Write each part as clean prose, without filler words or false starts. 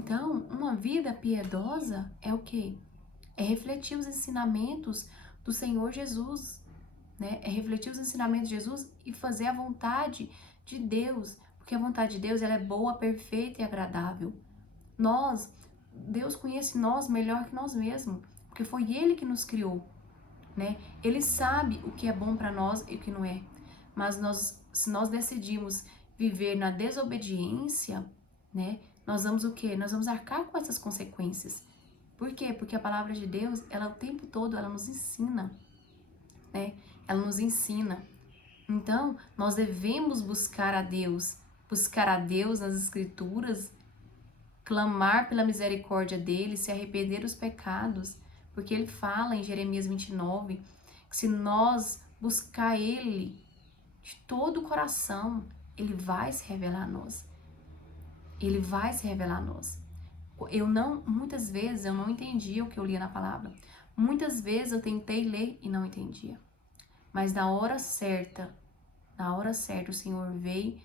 Então, uma vida piedosa é o quê? É refletir os ensinamentos do Senhor Jesus, né? É refletir os ensinamentos de Jesus e fazer a vontade de Deus, porque a vontade de Deus ela é boa, perfeita e agradável. Deus conhece nós melhor que nós mesmos, porque foi Ele que nos criou, né? Ele sabe o que é bom para nós e o que não é. Mas se nós decidimos viver na desobediência, né? Nós vamos o quê? Nós vamos arcar com essas consequências. Por quê? Porque a palavra de Deus, ela o tempo todo, ela nos ensina, né? Ela nos ensina. Então, nós devemos buscar a Deus nas Escrituras, clamar pela misericórdia dele, se arrepender dos pecados, porque ele fala em Jeremias 29 que se nós buscar ele de todo o coração, ele vai se revelar a nós. Ele vai se revelar a nós. Muitas vezes eu não entendia o que eu lia na palavra. Muitas vezes eu tentei ler e não entendia. Mas na hora certa, o Senhor veio,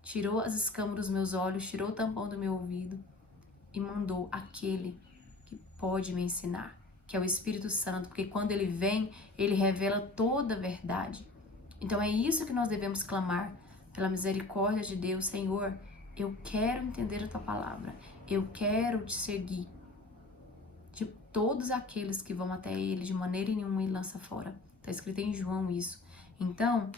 tirou as escamas dos meus olhos, tirou o tampão do meu ouvido e mandou aquele que pode me ensinar, que é o Espírito Santo, porque quando ele vem, ele revela toda a verdade. Então é isso que nós devemos clamar, pela misericórdia de Deus. Senhor, eu quero entender a tua palavra, eu quero te seguir. De todos aqueles que vão até ele, de maneira nenhuma ele lança fora. Está escrito em João isso. Então,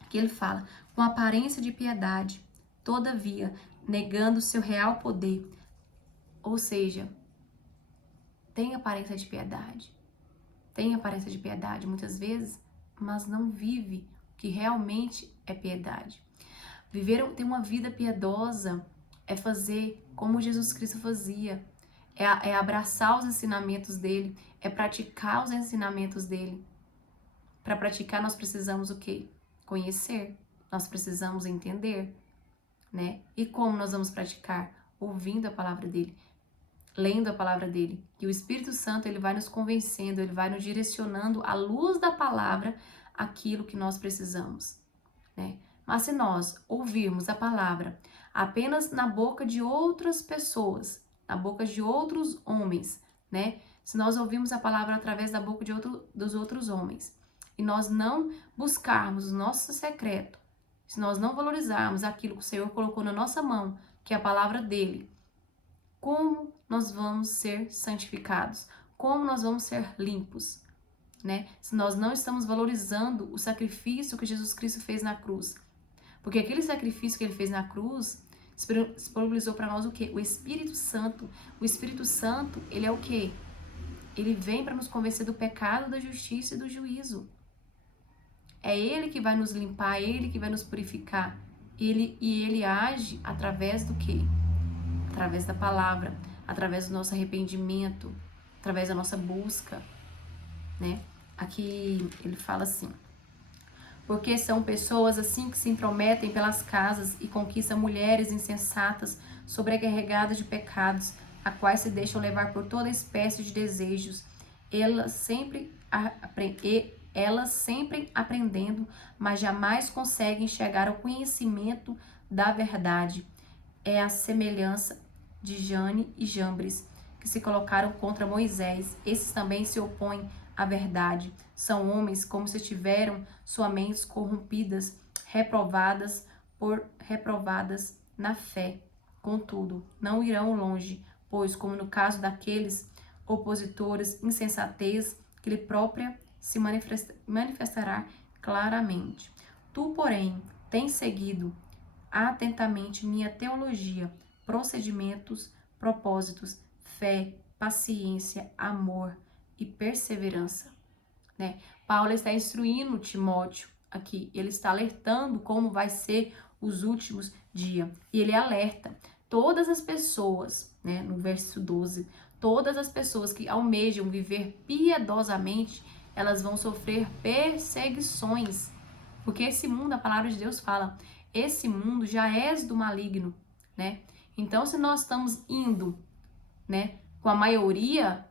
aqui ele fala, com aparência de piedade, todavia, negando o seu real poder. Ou seja, tem aparência de piedade. Tem aparência de piedade muitas vezes, mas não vive o que realmente é piedade. Ter uma vida piedosa é fazer como Jesus Cristo fazia. É abraçar os ensinamentos dele, é praticar os ensinamentos dele. Para praticar, nós precisamos o quê? Conhecer. Nós precisamos entender, né? E como nós vamos praticar? Ouvindo a palavra dele, lendo a palavra dele. Que o Espírito Santo, ele vai nos convencendo, ele vai nos direcionando à luz da palavra aquilo que nós precisamos, né? Mas se nós ouvirmos a palavra apenas na boca de outras pessoas, na boca de outros homens, né? Se nós ouvirmos a palavra através da boca dos outros homens e nós não buscarmos o nosso secreto, se nós não valorizarmos aquilo que o Senhor colocou na nossa mão, que é a palavra dele, como nós vamos ser santificados? Como nós vamos ser limpos, né? Se nós não estamos valorizando o sacrifício que Jesus Cristo fez na cruz. Porque aquele sacrifício que ele fez na cruz disponibilizou para nós o quê? O Espírito Santo. O Espírito Santo, ele é o quê? Ele vem para nos convencer do pecado, da justiça e do juízo. É ele que vai nos limpar, é ele que vai nos purificar. E ele age através do quê? Através da palavra, através do nosso arrependimento, através da nossa busca, né? Aqui ele fala assim: porque são pessoas assim que se intrometem pelas casas e conquistam mulheres insensatas, sobrecarregadas de pecados, a quais se deixam levar por toda espécie de desejos, elas sempre aprendendo, mas jamais conseguem chegar ao conhecimento da verdade. É a semelhança de Jane e Jambres, que se colocaram contra Moisés. Esses também se opõem à verdade. São homens como se tiveram suas mentes corrompidas, reprovadas na fé. Contudo, não irão longe, pois, como no caso daqueles opositores, insensatez que lhe própria se manifestará claramente. Tu, porém, tens seguido atentamente minha teologia, procedimentos, propósitos, fé, paciência, amor e perseverança, né? Paulo está instruindo Timóteo aqui, ele está alertando como vai ser os últimos dias, e ele alerta todas as pessoas, né, no verso 12, todas as pessoas que almejam viver piedosamente, elas vão sofrer perseguições, porque esse mundo, a palavra de Deus fala, esse mundo já é do maligno, né? Então, se nós estamos indo, né, com a maioria,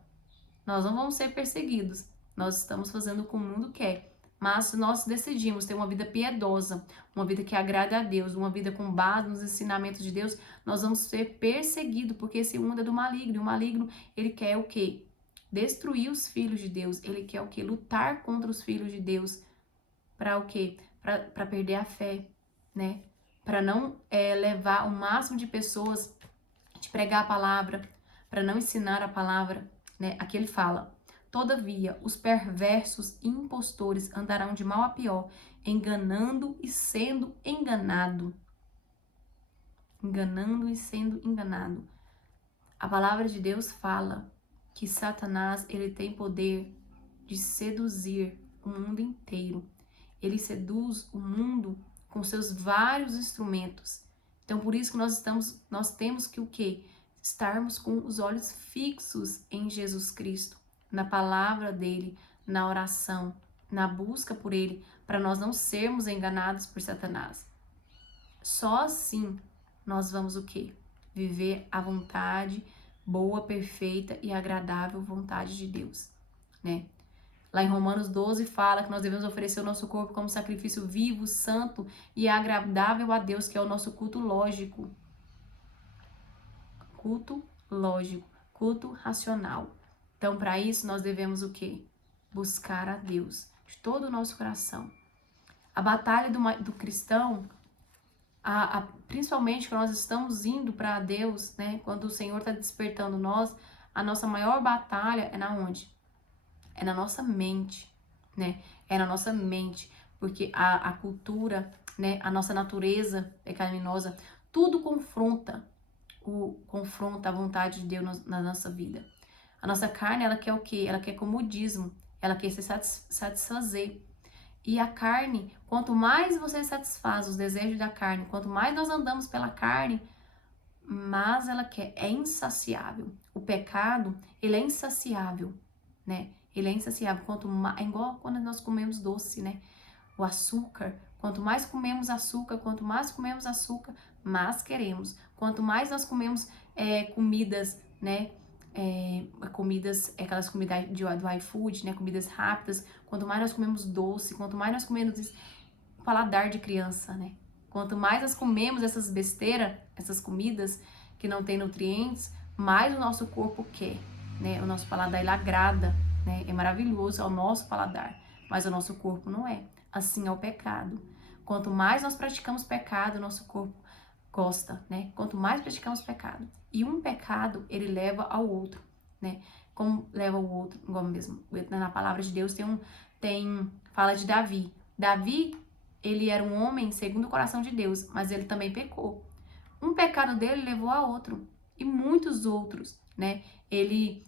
nós não vamos ser perseguidos. Nós estamos fazendo o que o mundo quer. Mas se nós decidimos ter uma vida piedosa, uma vida que agrada a Deus, uma vida com base nos ensinamentos de Deus, nós vamos ser perseguidos, porque esse mundo é do maligno. E o maligno, ele quer o quê? Destruir os filhos de Deus. Ele quer o quê? Lutar contra os filhos de Deus. Para o quê? Para perder a fé, né? Para não levar o máximo de pessoas de pregar a palavra, para não ensinar a palavra, né? Aqui ele fala: todavia, os perversos e impostores andarão de mal a pior, enganando e sendo enganado. Enganando e sendo enganado. A palavra de Deus fala que Satanás, ele tem poder de seduzir o mundo inteiro. Ele seduz o mundo com seus vários instrumentos. Então, por isso que nós temos que o quê? Estarmos com os olhos fixos em Jesus Cristo, na palavra dele, na oração, na busca por ele, para nós não sermos enganados por Satanás. Só assim nós vamos o quê? Viver a vontade boa, perfeita e agradável vontade de Deus, né? Lá em Romanos 12 fala que nós devemos oferecer o nosso corpo como sacrifício vivo, santo e agradável a Deus, que é o nosso culto lógico. Culto lógico, culto racional. Então, para isso, nós devemos o quê? Buscar a Deus de todo o nosso coração. A batalha do cristão, principalmente quando nós estamos indo para Deus, né? Quando o Senhor está despertando nós, a nossa maior batalha é na onde? É na nossa mente, né? É na nossa mente, porque a cultura, né? A nossa natureza pecaminosa, tudo confronta a vontade de Deus na nossa vida. A nossa carne, ela quer o quê? Ela quer comodismo, ela quer se satisfazer. E a carne, quanto mais você satisfaz os desejos da carne, quanto mais nós andamos pela carne, mais ela quer, é insaciável. O pecado, ele é insaciável, né? Ele é insaciável. Quanto mais, é igual quando nós comemos doce, né? O açúcar, quanto mais comemos açúcar, mais queremos. Quanto mais nós comemos comidas, né? Aquelas comidas do iFood, né? Comidas rápidas. Quanto mais nós comemos doce, quanto mais nós comemos paladar de criança, né? Quanto mais nós comemos essas besteiras, essas comidas que não têm nutrientes, mais o nosso corpo quer, né? O nosso paladar, ele agrada, né? É maravilhoso, é o nosso paladar, mas o nosso corpo não é. Assim é o pecado. Quanto mais nós praticamos pecado, o nosso corpo gosta, né? Quanto mais praticamos pecado. E um pecado, ele leva ao outro, né? Como leva ao outro, igual mesmo. Na palavra de Deus fala de Davi. Davi, ele era um homem segundo o coração de Deus, mas ele também pecou. Um pecado dele levou a outro. E muitos outros, né? Ele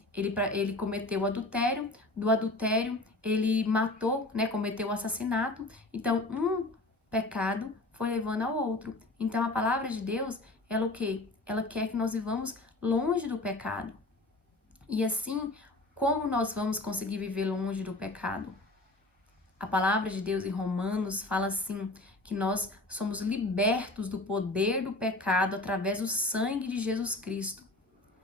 cometeu o adultério, do adultério ele matou, né? Cometeu o assassinato. Então, um pecado foi levando ao outro. Então, a palavra de Deus, ela o quê? Ela quer que nós vivamos longe do pecado. E assim, como nós vamos conseguir viver longe do pecado? A palavra de Deus em Romanos fala assim, que nós somos libertos do poder do pecado através do sangue de Jesus Cristo.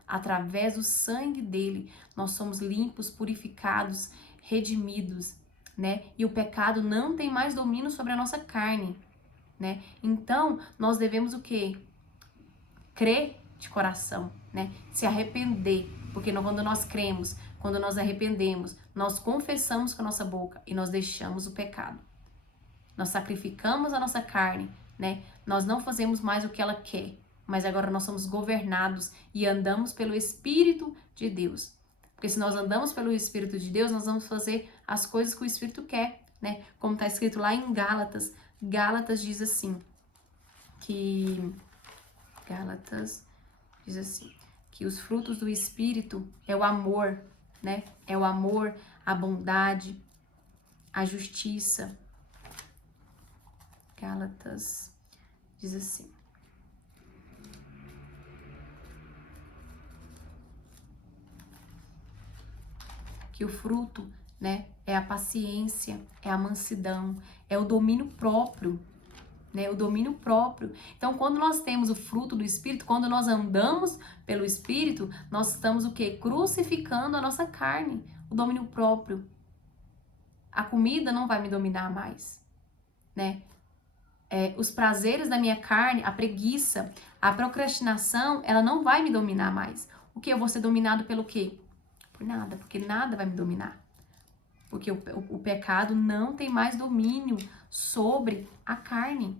Através do sangue dele, nós somos limpos, purificados, redimidos, né? E o pecado não tem mais domínio sobre a nossa carne, né? Então, nós devemos o quê? Crer de coração, né? Se arrepender, porque quando nós cremos, quando nós arrependemos, nós confessamos com a nossa boca e nós deixamos o pecado. Nós sacrificamos a nossa carne, né? Nós não fazemos mais o que ela quer, mas agora nós somos governados e andamos pelo Espírito de Deus. Porque se nós andamos pelo Espírito de Deus, nós vamos fazer as coisas que o Espírito quer, né? Como está escrito lá em Gálatas. Gálatas diz assim, que os frutos do Espírito é o amor, né? É o amor, a bondade, a justiça. Gálatas diz assim. Que o fruto, né, é a paciência, é a mansidão, é o domínio próprio, né, o domínio próprio. Então, quando nós temos o fruto do Espírito, quando nós andamos pelo Espírito, nós estamos o quê? Crucificando a nossa carne, o domínio próprio. a comida não vai me dominar mais, né? Os prazeres da minha carne, a preguiça, a procrastinação, ela não vai me dominar mais. O que? Eu vou ser dominado pelo quê? Por nada, porque nada vai me dominar. Porque o pecado não tem mais domínio sobre a carne,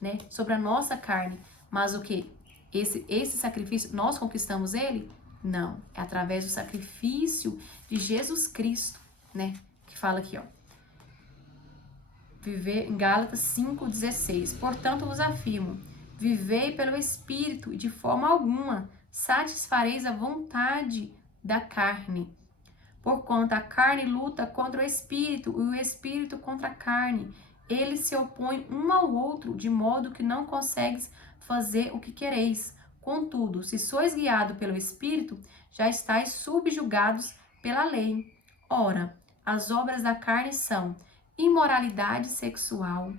né? Sobre a nossa carne. Mas o que? Esse sacrifício, nós conquistamos ele? Não. É através do sacrifício de Jesus Cristo, né? Que fala aqui, ó. Viver em Gálatas 5,16. Portanto, vos afirmo, vivei pelo Espírito e de forma alguma satisfareis a vontade da carne. Porquanto a carne luta contra o Espírito e o Espírito contra a carne. Eles se opõem um ao outro, de modo que não consegues fazer o que quereis. Contudo, se sois guiado pelo Espírito, já estáis subjugados pela lei. Ora, as obras da carne são imoralidade sexual,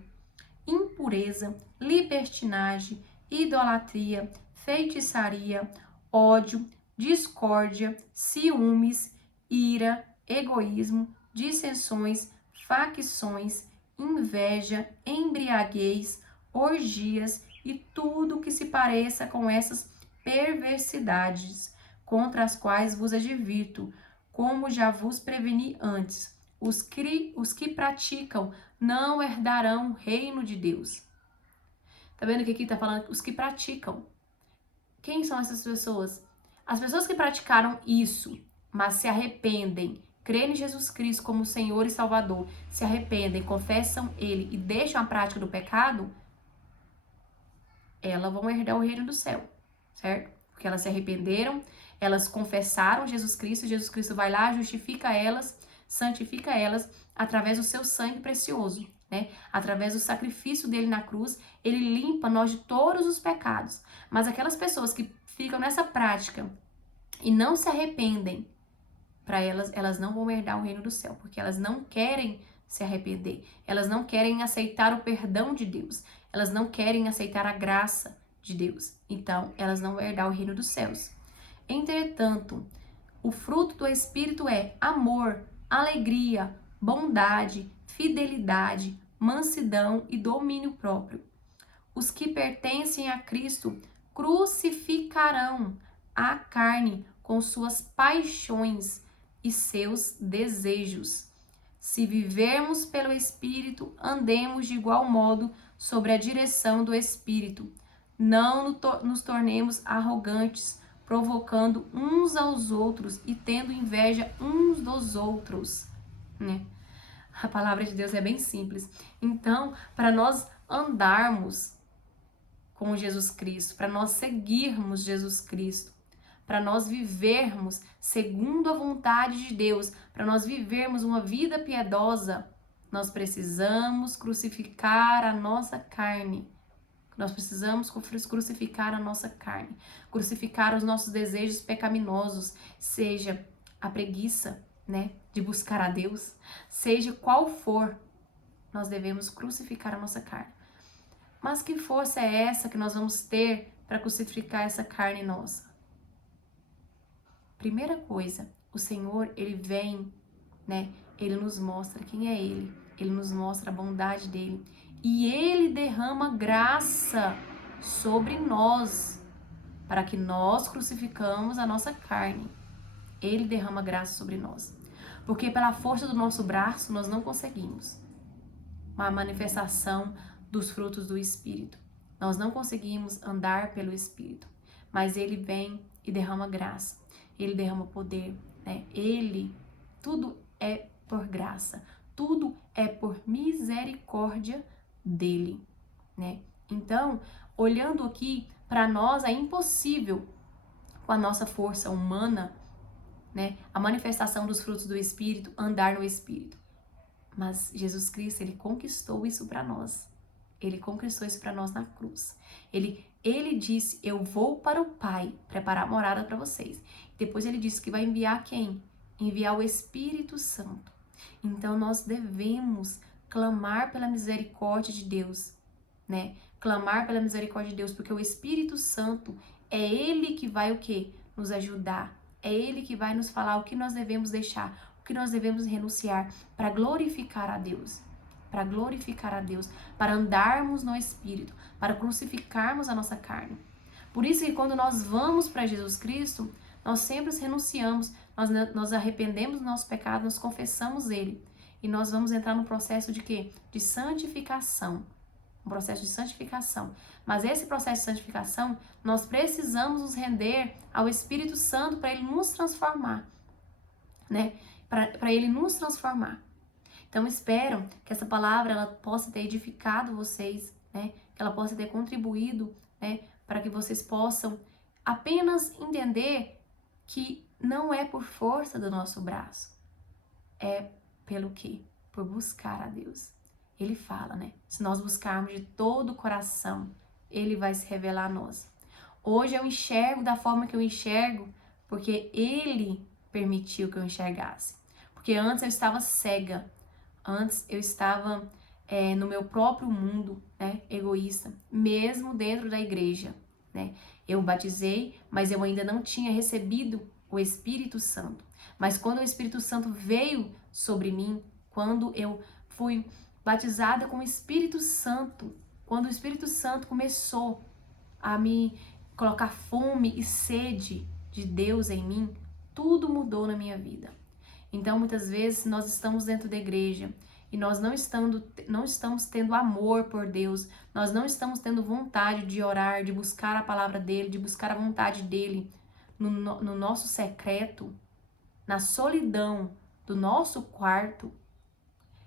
impureza, libertinagem, idolatria, feitiçaria, ódio, discórdia, ciúmes, ira, egoísmo, dissensões, facções, inveja, embriaguez, orgias e tudo que se pareça com essas perversidades, contra as quais vos advirto, como já vos preveni antes. Os que praticam não herdarão o reino de Deus. Tá vendo que aqui tá falando os que praticam? Quem são essas pessoas? As pessoas que praticaram isso, mas se arrependem, creem em Jesus Cristo como Senhor e Salvador, se arrependem, confessam Ele e deixam a prática do pecado, elas vão herdar o reino do céu, certo? Porque elas se arrependeram, elas confessaram Jesus Cristo vai lá, justifica elas, santifica elas através do seu sangue precioso, né? Através do sacrifício dele na cruz, ele limpa nós de todos os pecados. Mas aquelas pessoas que ficam nessa prática e não se arrependem, para elas não vão herdar o reino do céu, porque elas não querem se arrepender, elas não querem aceitar o perdão de Deus, elas não querem aceitar a graça de Deus, então elas não vão herdar o reino dos céus. Entretanto, o fruto do Espírito é amor, alegria, bondade, fidelidade, mansidão e domínio próprio. Os que pertencem a Cristo crucificarão a carne com suas paixões e seus desejos. Se vivermos pelo Espírito, andemos de igual modo sob a direção do Espírito. Não nos tornemos arrogantes, provocando uns aos outros e tendo inveja uns dos outros, né? A palavra de Deus é bem simples. Então, para nós andarmos com Jesus Cristo, para nós seguirmos Jesus Cristo, para nós vivermos segundo a vontade de Deus, para nós vivermos uma vida piedosa, nós precisamos crucificar a nossa carne. Nós precisamos crucificar a nossa carne, crucificar os nossos desejos pecaminosos, seja a preguiça, né, de buscar a Deus, seja qual for, nós devemos crucificar a nossa carne. Mas que força é essa que nós vamos ter para crucificar essa carne nossa? Primeira coisa, o Senhor, ele vem, né, ele nos mostra quem é ele nos mostra a bondade dele. E ele derrama graça sobre nós, para que nós crucificamos a nossa carne. Ele derrama graça sobre nós. Porque pela força do nosso braço, nós não conseguimos uma manifestação dos frutos do Espírito. Nós não conseguimos andar pelo Espírito. Mas ele vem e derrama graça. Ele derrama poder, né? Tudo é por graça. Tudo é por misericórdia dele, né? Então, olhando aqui, para nós é impossível, com a nossa força humana, né, a manifestação dos frutos do Espírito, andar no Espírito. Mas Jesus Cristo, ele conquistou isso para nós. Ele conquistou isso para nós na cruz. Ele disse, eu vou para o Pai preparar morada para vocês. Depois ele disse que vai enviar quem? Enviar o Espírito Santo. Então nós devemos clamar pela misericórdia de Deus, né? Clamar pela misericórdia de Deus, porque o Espírito Santo é ele que vai o quê? Nos ajudar. É ele que vai nos falar o que nós devemos deixar, que nós devemos renunciar para glorificar a Deus? Para glorificar a Deus, para andarmos no Espírito, para crucificarmos a nossa carne. Por isso que quando nós vamos para Jesus Cristo, nós sempre renunciamos, nós arrependemos do nosso pecado, nós confessamos Ele. E nós vamos entrar no processo de quê? De santificação. Um processo de santificação. Mas esse processo de santificação, nós precisamos nos render ao Espírito Santo para Ele nos transformar, né? Para Ele nos transformar. Então, espero que essa palavra ela possa ter edificado vocês, né? Que ela possa ter contribuído, né? Para que vocês possam apenas entender que não é por força do nosso braço, é pelo quê? Por buscar a Deus. Ele fala, né? Se nós buscarmos de todo o coração, Ele vai se revelar a nós. Hoje eu enxergo da forma que eu enxergo, porque Ele permitiu que eu enxergasse. Porque antes eu estava cega, antes eu estava no meu próprio mundo, né? Egoísta, mesmo dentro da igreja, né? Eu batizei, mas eu ainda não tinha recebido o Espírito Santo. Mas quando o Espírito Santo veio sobre mim, quando eu fui batizada com o Espírito Santo, quando o Espírito Santo começou a me colocar fome e sede de Deus em mim, tudo mudou na minha vida. Então, muitas vezes, nós estamos dentro da igreja e nós não estamos tendo amor por Deus, nós não estamos tendo vontade de orar, de buscar a palavra dEle, de buscar a vontade dEle no nosso secreto, na solidão do nosso quarto,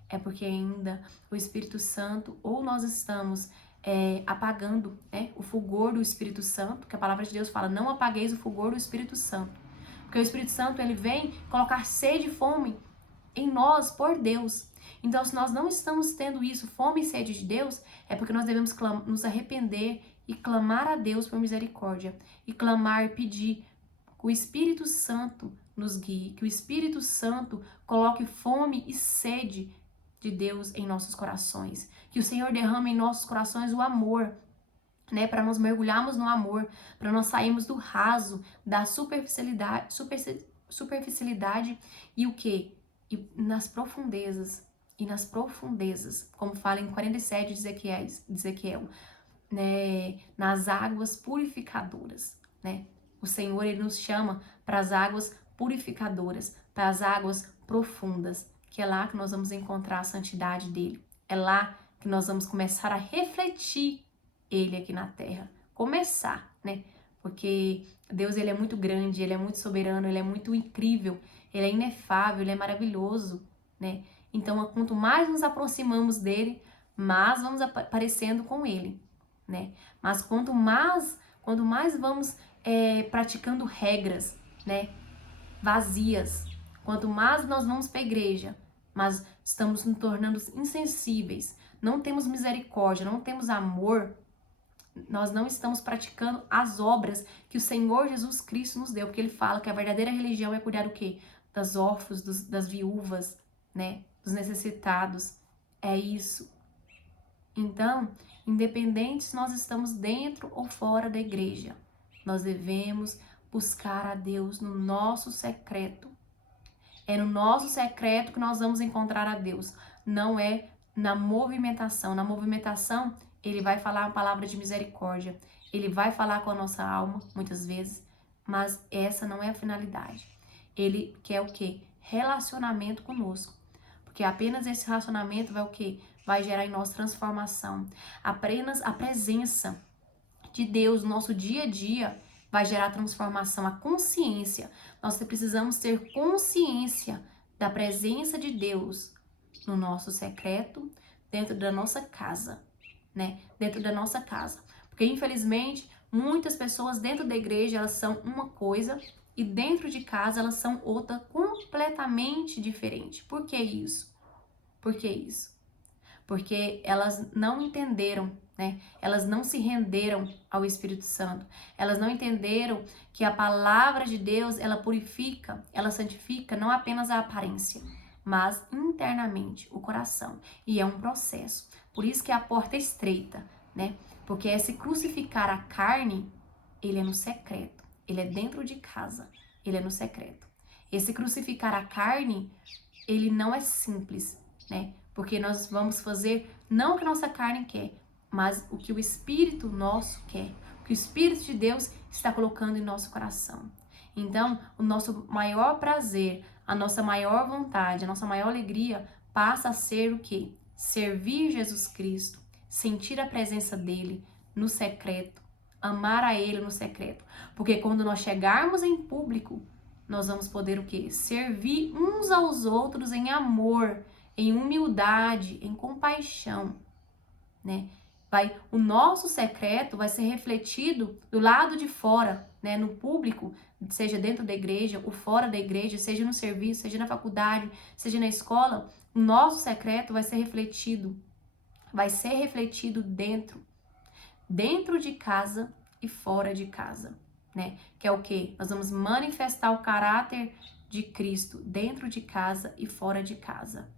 é porque ainda o Espírito Santo, ou nós estamos apagando, né, o fulgor do Espírito Santo, que a palavra de Deus fala, não apagueis o fulgor do Espírito Santo. Porque o Espírito Santo, ele vem colocar sede e fome em nós por Deus. Então, se nós não estamos tendo isso, fome e sede de Deus, é porque nós devemos nos arrepender e clamar a Deus por misericórdia. E clamar, pedir que o Espírito Santo nos guie, que o Espírito Santo coloque fome e sede de Deus em nossos corações. Que o Senhor derrame em nossos corações o amor, né, para nós mergulharmos no amor, para nós sairmos do raso, da superficialidade e o quê? E nas profundezas, como fala em 47 de Ezequiel, né, nas águas purificadoras, né? O Senhor, Ele nos chama para as águas purificadoras, para as águas profundas, que é lá que nós vamos encontrar a santidade dEle. É lá que nós vamos começar a refletir Ele aqui na Terra. Começar, né? Porque Deus, Ele é muito grande, Ele é muito soberano, Ele é muito incrível, Ele é inefável, Ele é maravilhoso, né? Então, quanto mais nos aproximamos dEle, mais vamos aparecendo com Ele, né? Mas quanto mais vamos praticando regras, né, vazias, quanto mais nós vamos para a igreja, mas estamos nos tornando insensíveis, não temos misericórdia, não temos amor, nós não estamos praticando as obras que o Senhor Jesus Cristo nos deu, porque Ele fala que a verdadeira religião é cuidar do quê? Das órfãos, das viúvas, né, dos necessitados, é isso. Então, independente se nós estamos dentro ou fora da igreja, nós devemos buscar a Deus no nosso secreto. É no nosso secreto que nós vamos encontrar a Deus, não é na movimentação. Na movimentação, Ele vai falar uma palavra de misericórdia, Ele vai falar com a nossa alma, muitas vezes, mas essa não é a finalidade. Ele quer o quê? Relacionamento conosco, porque apenas esse relacionamento vai o quê? Vai gerar em nós transformação. Apenas a presença de Deus no nosso dia a dia vai gerar transformação, a consciência. Nós precisamos ter consciência da presença de Deus no nosso secreto, dentro da nossa casa, né? Dentro da nossa casa. Porque, infelizmente, muitas pessoas dentro da igreja, elas são uma coisa e dentro de casa elas são outra completamente diferente. Por que isso? Por que isso? Porque elas não entenderam, né? Elas não se renderam ao Espírito Santo. Elas não entenderam que a palavra de Deus, ela purifica, ela santifica não apenas a aparência, mas internamente o coração. E é um processo. Por isso que a porta é estreita, né? Porque esse crucificar a carne, ele é no secreto. Ele é dentro de casa. Ele é no secreto. Esse crucificar a carne, ele não é simples, né? Porque nós vamos fazer não o que a nossa carne quer, mas o que o Espírito nosso quer, o que o Espírito de Deus está colocando em nosso coração. Então, o nosso maior prazer, a nossa maior vontade, a nossa maior alegria passa a ser o quê? Servir Jesus Cristo, sentir a presença dele no secreto, amar a ele no secreto. Porque quando nós chegarmos em público, nós vamos poder o quê? Servir uns aos outros em amor, em humildade, em compaixão, né? O nosso secreto vai ser refletido do lado de fora, né? No público, seja dentro da igreja ou fora da igreja, seja no serviço, seja na faculdade, seja na escola, o nosso secreto vai ser refletido dentro de casa e fora de casa, né? Que é o quê? Nós vamos manifestar o caráter de Cristo dentro de casa e fora de casa.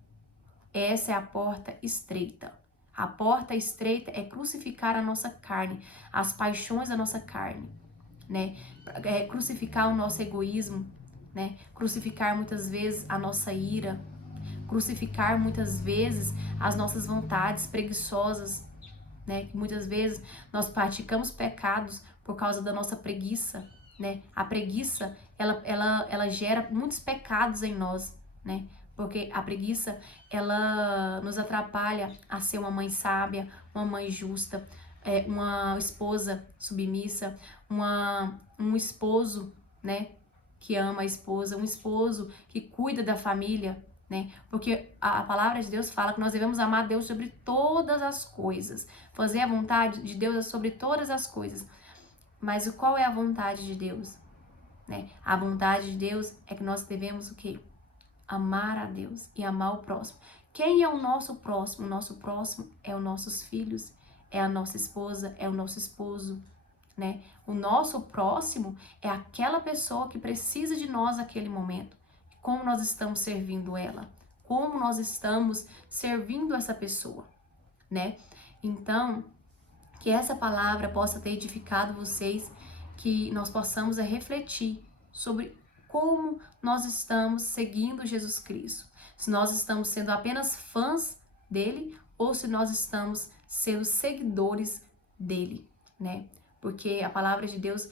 Essa é a porta estreita. A porta estreita é crucificar a nossa carne, as paixões da nossa carne, né? É crucificar o nosso egoísmo, né? Crucificar muitas vezes a nossa ira, crucificar muitas vezes as nossas vontades preguiçosas, né? Que muitas vezes nós praticamos pecados por causa da nossa preguiça, né? A preguiça, ela gera muitos pecados em nós, né? Porque a preguiça, ela nos atrapalha a ser uma mãe sábia, uma mãe justa, uma esposa submissa, um esposo, né, que ama a esposa, um esposo que cuida da família, né? Porque a palavra de Deus fala que nós devemos amar Deus sobre todas as coisas, fazer a vontade de Deus sobre todas as coisas. Mas qual é a vontade de Deus, né? A vontade de Deus é que nós devemos o quê? Amar a Deus e amar o próximo. Quem é o nosso próximo? O nosso próximo é os nossos filhos, é a nossa esposa, é o nosso esposo, né? O nosso próximo é aquela pessoa que precisa de nós naquele momento. Como nós estamos servindo ela? Como nós estamos servindo essa pessoa, né? Então, que essa palavra possa ter edificado vocês, que nós possamos refletir sobre como nós estamos seguindo Jesus Cristo. Se nós estamos sendo apenas fãs dele ou se nós estamos sendo seguidores dele, né? Porque a palavra de Deus,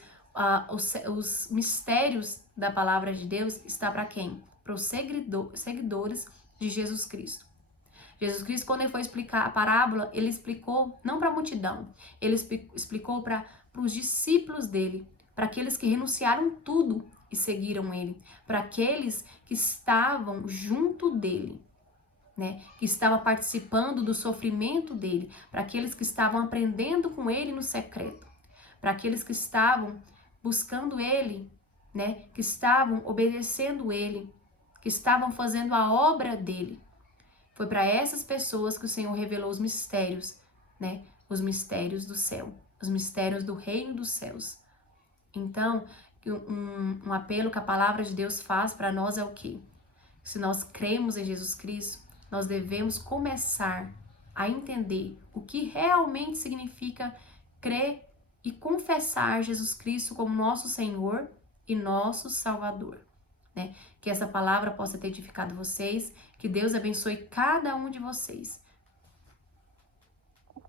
os mistérios da palavra de Deus está para quem? Para os seguidores de Jesus Cristo. Jesus Cristo, quando ele foi explicar a parábola, ele explicou não para a multidão, ele explicou para os discípulos dele, para aqueles que renunciaram tudo e seguiram ele, para aqueles que estavam junto dele, né? Que estavam participando do sofrimento dele, para aqueles que estavam aprendendo com ele no secreto, para aqueles que estavam buscando ele, né? Que estavam obedecendo ele, que estavam fazendo a obra dele. Foi para essas pessoas que o Senhor revelou os mistérios, né? Os mistérios do céu, os mistérios do reino dos céus. Então, um apelo que a palavra de Deus faz para nós é o quê? Se nós cremos em Jesus Cristo, nós devemos começar a entender o que realmente significa crer e confessar Jesus Cristo como nosso Senhor e nosso Salvador, né? Que essa palavra possa ter edificado vocês, que Deus abençoe cada um de vocês.